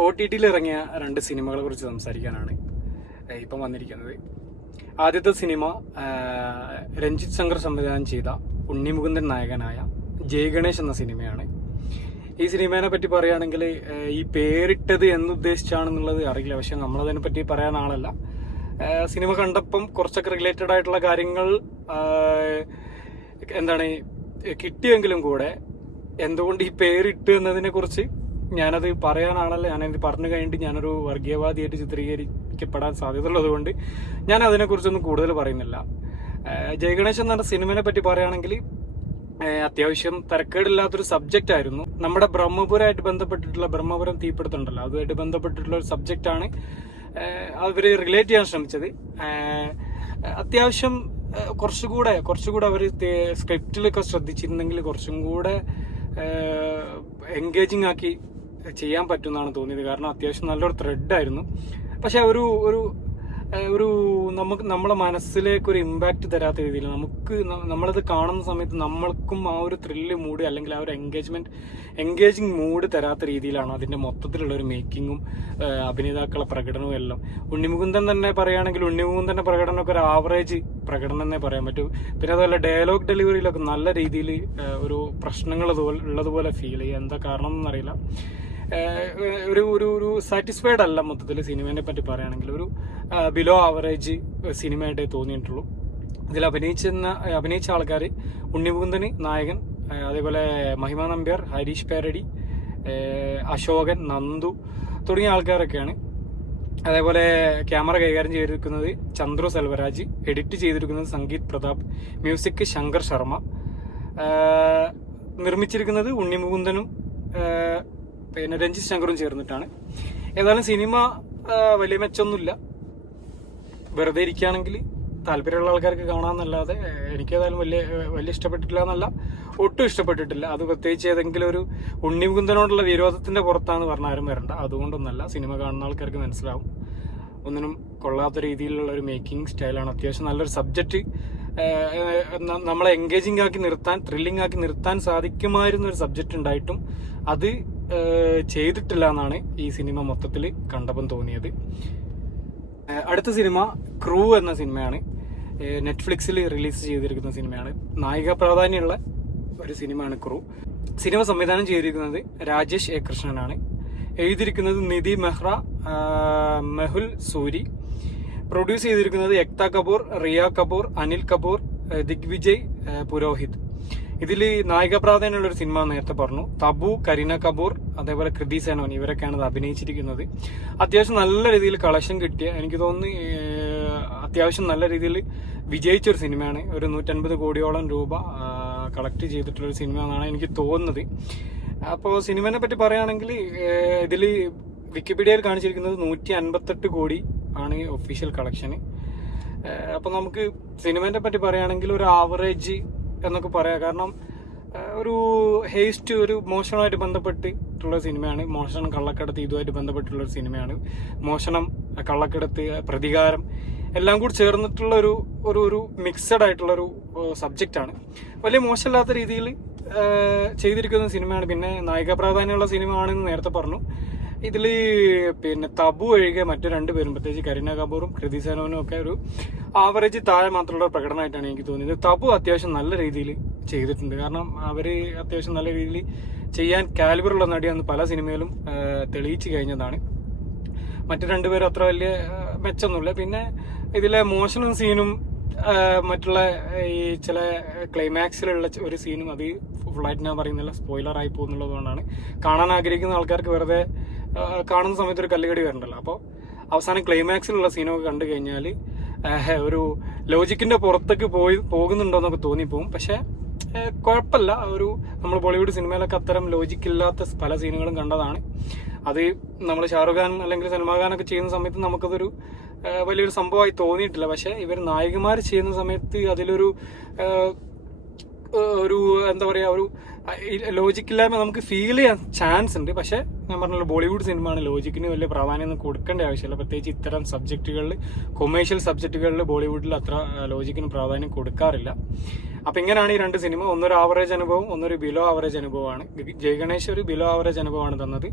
OTT-ൽ ഇറങ്ങിയ 2 സിനിമകളെ കുറിച്ച് സംസാരിക്കാനാണ് ഇപ്പം വന്നിരിക്കുന്നത്. ആദ്യത്തെ സിനിമ രഞ്ജിത്ത് ശങ്കർ സംവിധാനം ചെയ്ത ഉണ്ണിമുകുന്ദൻ നായകനായ ജയ് ഗണേഷ് എന്ന സിനിമയാണ്. ഈ സിനിമയെ പറ്റി പറയുകയാണെങ്കിൽ ഈ പേരിട്ടത് എന്നുദ്ദേശിച്ചാണെന്നുള്ളത് അറിയില്ല, പക്ഷെ നമ്മളതിനെ പറ്റി പറയാൻ ആളല്ല. സിനിമ കണ്ടപ്പം കുറച്ചൊക്കെ റിലേറ്റഡ് ആയിട്ടുള്ള കാര്യങ്ങൾ കിട്ടിയെങ്കിലും കൂടെ എന്തുകൊണ്ട് ഈ പേരിട്ട് എന്നതിനെ കുറിച്ച് ഞാനത് പറയാനാണല്ലോ, ഞാനത് പറഞ്ഞു കഴിഞ്ഞിട്ട് ഞാനൊരു വർഗീയവാദിയായിട്ട് ചിത്രീകരിക്കപ്പെടാൻ സാധ്യതയുള്ളത് കൊണ്ട് ഞാൻ അതിനെക്കുറിച്ചൊന്നും കൂടുതൽ പറയുന്നില്ല. ജയ് ഗണേഷ് എന്ന സിനിമയെ പറ്റി പറയുകയാണെങ്കിൽ അത്യാവശ്യം തരക്കേടില്ലാത്തൊരു സബ്ജക്റ്റ് ആയിരുന്നു. നമ്മുടെ ബ്രഹ്മപുരമായിട്ട് ബന്ധപ്പെട്ടിട്ടുള്ള ബ്രഹ്മപുരം തീപിടുത്തുണ്ടല്ലോ, അതുമായിട്ട് ബന്ധപ്പെട്ടിട്ടുള്ള ഒരു സബ്ജക്റ്റാണ് അവർ റിലേറ്റ് ചെയ്യാൻ ശ്രമിച്ചത്. അത്യാവശ്യം കുറച്ചുകൂടെ അവർ സ്ക്രിപ്റ്റിലൊക്കെ ശ്രദ്ധിച്ചിരുന്നെങ്കിൽ കുറച്ചും കൂടെ എൻഗേജിങ് ആക്കി ചെയ്യാൻ പറ്റുമെന്നാണ് തോന്നിയത്. കാരണം അത്യാവശ്യം നല്ലൊരു ത്രെഡായിരുന്നു. പക്ഷെ ഒരു നമ്മളെ മനസ്സിലേക്ക് ഒരു ഇമ്പാക്റ്റ് തരാത്ത രീതിയിൽ നമ്മളത് കാണുന്ന സമയത്ത് നമ്മൾക്കും ആ ഒരു ത്രില്ല് മൂഡ് അല്ലെങ്കിൽ ആ ഒരു എൻഗേജിങ് മൂഡ് തരാത്ത രീതിയിലാണ് അതിന്റെ മൊത്തത്തിലുള്ള ഒരു മേക്കിങ്ങും അഭിനേതാക്കളുടെ പ്രകടനവും എല്ലാം. ഉണ്ണിമുകുന്ദൻ തന്നെ പറയുകയാണെങ്കിൽ ഉണ്ണിമുകുന്ദന്റെ പ്രകടനമൊക്കെ ഒരു ആവറേജ് പ്രകടനം എന്നേ പറയാൻ പറ്റൂ. പിന്നെ അതുപോലെ ഡയലോഗ് ഡെലിവറിയിലൊക്കെ നല്ല രീതിയിൽ ഒരു പ്രശ്നങ്ങൾ ഉള്ളതുപോലെ ഫീൽ ചെയ്യുക. എന്താ കാരണം എന്നറിയില്ല. ഒരു സാറ്റിസ്ഫൈഡ് അല്ല മൊത്തത്തിൽ സിനിമയെ പറ്റി പറയുകയാണെങ്കിൽ. ഒരു ബിലോ ആവറേജ് സിനിമയായിട്ടേ തോന്നിയിട്ടുള്ളൂ. ഇതിൽ അഭിനയിച്ച ആൾക്കാർ ഉണ്ണിമുകുന്ദന് നായകൻ, അതേപോലെ മഹിമ നമ്പ്യാർ, ഹരീഷ് പേരടി, അശോകൻ, നന്ദു തുടങ്ങിയ ആൾക്കാരൊക്കെയാണ്. അതേപോലെ ക്യാമറ കൈകാര്യം ചെയ്തിരിക്കുന്നത് ചന്ദ്രു സെൽവരാജ്, എഡിറ്റ് ചെയ്തിരിക്കുന്നത് സംഗീത് പ്രതാപ്, മ്യൂസിക് ശങ്കർ ശർമ്മ, നിർമ്മിച്ചിരിക്കുന്നത് ഉണ്ണിമുകുന്ദനും പിന്നെ രഞ്ജിത്ത് ശങ്കറും ചേർന്നിട്ടാണ്. ഏതായാലും സിനിമ വലിയ മെച്ചമൊന്നുമില്ല. വെറുതെ ഇരിക്കുകയാണെങ്കിൽ താല്പര്യമുള്ള ആൾക്കാർക്ക് കാണാമെന്നല്ലാതെ എനിക്കേതായാലും വലിയ ഇഷ്ടപ്പെട്ടിട്ടില്ല എന്നല്ല, ഒട്ടും ഇഷ്ടപ്പെട്ടിട്ടില്ല. അത് പ്രത്യേകിച്ച് ഏതെങ്കിലും ഒരു ഉണ്ണിമുകുന്ദനോടുള്ള വിരോധത്തിന്റെ പുറത്താന്ന് പറഞ്ഞാലും വരണ്ട, അതുകൊണ്ടൊന്നല്ല. സിനിമ കാണുന്ന ആൾക്കാർക്ക് മനസ്സിലാവും. ഒന്നിനും കൊള്ളാത്ത രീതിയിലുള്ള ഒരു മേക്കിംഗ് സ്റ്റൈലാണ്. അത്യാവശ്യം നല്ലൊരു സബ്ജക്റ്റ് നമ്മളെ എൻഗേജിങ് ആക്കി നിർത്താൻ, ത്രില്ലിംഗ് ആക്കി നിർത്താൻ സാധിക്കുമായിരുന്ന ഒരു സബ്ജക്റ്റ് ഉണ്ടായിട്ടും അത് ചെയ്തിട്ടില്ല എന്നാണ് ഈ സിനിമ മൊത്തത്തിൽ കണ്ടപ്പം തോന്നിയത്. അടുത്ത സിനിമ ക്രൂ എന്ന സിനിമയാണ്. നെറ്റ്ഫ്ലിക്സിൽ റിലീസ് ചെയ്തിരിക്കുന്ന സിനിമയാണ്. നായിക പ്രാധാന്യമുള്ള ഒരു സിനിമയാണ് ക്രൂ. സിനിമ സംവിധാനം ചെയ്തിരിക്കുന്നത് രാജേഷ് എ കൃഷ്ണനാണ്. എഴുതിയിരിക്കുന്നത് നിധി മെഹ്റ, മെഹുൽ സൂരി. പ്രൊഡ്യൂസ് ചെയ്തിരിക്കുന്നത് എക്ത കപൂർ, റിയ കപൂർ, അനിൽ കപൂർ, ദിഗ്വിജയ്, പുരോഹിത്. ഇതിൽ നായിക പ്രാധാന്യമുള്ള ഒരു സിനിമ നേരത്തെ പറഞ്ഞു. തബു, കരീന കപൂർ, അതേപോലെ കൃതി സേനോൻ, ഇവരൊക്കെയാണ് ഇത് അഭിനയിച്ചിരിക്കുന്നത്. അത്യാവശ്യം നല്ല രീതിയിൽ കളക്ഷൻ കിട്ടിയ, എനിക്ക് തോന്നുന്നു അത്യാവശ്യം നല്ല രീതിയിൽ വിജയിച്ചൊരു സിനിമയാണ്. ഒരു 150 കോടിയോളം രൂപ കളക്ട് ചെയ്തിട്ടുള്ളൊരു സിനിമ എന്നാണ് എനിക്ക് തോന്നുന്നത്. അപ്പോൾ സിനിമയെ പറ്റി പറയുകയാണെങ്കിൽ ഇതിൽ വിക്കിപീഡിയയിൽ കാണിച്ചിരിക്കുന്നത് 158 കോടി ആണ് ഒഫീഷ്യൽ കളക്ഷന്. അപ്പോൾ നമുക്ക് സിനിമയെ പറ്റി പറയുകയാണെങ്കിൽ ഒരു ആവറേജ് എന്നൊക്കെ പറയാം. കാരണം ഒരു ഹേസ്റ്റ്, ഒരു മോഷണമായിട്ട് ബന്ധപ്പെട്ടിട്ടുള്ള സിനിമയാണ്. മോഷണം, കള്ളക്കടത്ത്, ഇതുമായിട്ട് ബന്ധപ്പെട്ടുള്ള ഒരു സിനിമയാണ്. മോഷണം, കള്ളക്കടത്ത്, പ്രതികാരം എല്ലാം കൂടി ചേർന്നിട്ടുള്ള ഒരു മിക്സഡ് ആയിട്ടുള്ള ഒരു സബ്ജക്റ്റാണ്. വലിയ മോശമില്ലാത്ത രീതിയിൽ ചെയ്തിരിക്കുന്ന സിനിമയാണ്. പിന്നെ നായിക പ്രാധാന്യമുള്ള സിനിമ ആണെന്ന് നേരത്തെ പറഞ്ഞു. ഇതിൽ പിന്നെ തബു ഒഴികെ മറ്റു 2 പേരും, പ്രത്യേകിച്ച് കരീന കപൂറും കൃതി സേനോനും ഒക്കെ ഒരു ആവറേജ് താഴെ മാത്രമുള്ള പ്രകടനമായിട്ടാണ് എനിക്ക് തോന്നിയത്. തബു അത്യാവശ്യം നല്ല രീതിയിൽ ചെയ്തിട്ടുണ്ട്. കാരണം അവര് അത്യാവശ്യം നല്ല രീതിയിൽ ചെയ്യാൻ കാലിബറുള്ള നടിയാന്ന് പല സിനിമയിലും തെളിയിച്ചു കഴിഞ്ഞതാണ്. മറ്റു 2 പേരും അത്ര വലിയ മെച്ചമൊന്നുമില്ല. പിന്നെ ഇതിലെ മോഷണം സീനും മറ്റുള്ള ഈ ചില ക്ലൈമാക്സിലുള്ള ഒരു സീനും അത് ഫുള്ളായിട്ട് ഞാൻ പറയുന്നില്ല, സ്പോയിലർ ആയി പോകുന്നുള്ളതുകൊണ്ടാണ്. കാണാൻ ആഗ്രഹിക്കുന്ന ആൾക്കാർക്ക് വെറുതെ കാണുന്ന സമയത്ത് ഒരു കല്ലുകടി വരണ്ടല്ലോ. അപ്പോൾ അവസാനം ക്ലൈമാക്സിലുള്ള സീനൊക്കെ കണ്ടു കഴിഞ്ഞാൽ ഒരു ലോജിക്കിന്റെ പുറത്തേക്ക് പോകുന്നുണ്ടോ എന്നൊക്കെ തോന്നിപ്പോവും. പക്ഷെ കുഴപ്പമില്ല. നമ്മൾ ബോളിവുഡ് സിനിമയിലൊക്കെ അത്തരം ലോജിക്കില്ലാത്ത പല സീനുകളും കണ്ടതാണ്. അത് നമ്മൾ ഷാറുഖ് ഖാൻ അല്ലെങ്കിൽ സൽമാൻ ഖാൻ ഒക്കെ ചെയ്യുന്ന സമയത്ത് നമുക്കതൊരു വലിയൊരു സംഭവമായി തോന്നിയിട്ടില്ല. പക്ഷെ ഇവർ നായികമാർ ചെയ്യുന്ന സമയത്ത് അതിലൊരു എന്താ പറയാ, ഒരു ലോജിക്കില്ലായ്മ നമുക്ക് ഫീൽ ചെയ്യാൻ ചാൻസ് ഉണ്ട്. പക്ഷെ ഞാൻ പറഞ്ഞല്ലോ, ബോളിവുഡ് സിനിമയാണ്, ലോജിക്കിന് വലിയ പ്രാധാന്യമൊന്നും കൊടുക്കേണ്ട ആവശ്യമില്ല. പ്രത്യേകിച്ച് ഇത്തരം സബ്ജക്റ്റുകളിൽ, കൊമേഴ്ഷ്യൽ സബ്ജക്റ്റുകളിൽ ബോളിവുഡിൽ അത്ര ലോജിക്കിന് പ്രാധാന്യം കൊടുക്കാറില്ല. അപ്പൊ ഇങ്ങനെയാണ് ഈ 2 സിനിമ. ഒന്നൊരു ആവറേജ് അനുഭവം, ഒന്നൊരു ബിലോ ആവറേജ് അനുഭവമാണ്. ജയ് ഗണേഷ് ഒരു ബിലോ ആവറേജ് അനുഭവമാണ് തന്നത്.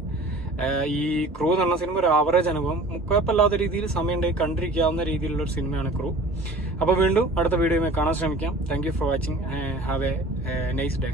ഈ ക്രൂ എന്ന് പറഞ്ഞ സിനിമ ഒരു ആവറേജ് അനുഭവം, കുഴപ്പമില്ലാത്ത രീതിയിൽ സമയം ഉണ്ടെങ്കിൽ കണ്ടിരിക്കാവുന്ന രീതിയിലുള്ള ഒരു സിനിമയാണ് ക്രൂ. അപ്പോൾ വീണ്ടും അടുത്ത വീഡിയോയിൽ കാണാൻ ശ്രമിക്കാം. Thank you for watching. Have A nice day.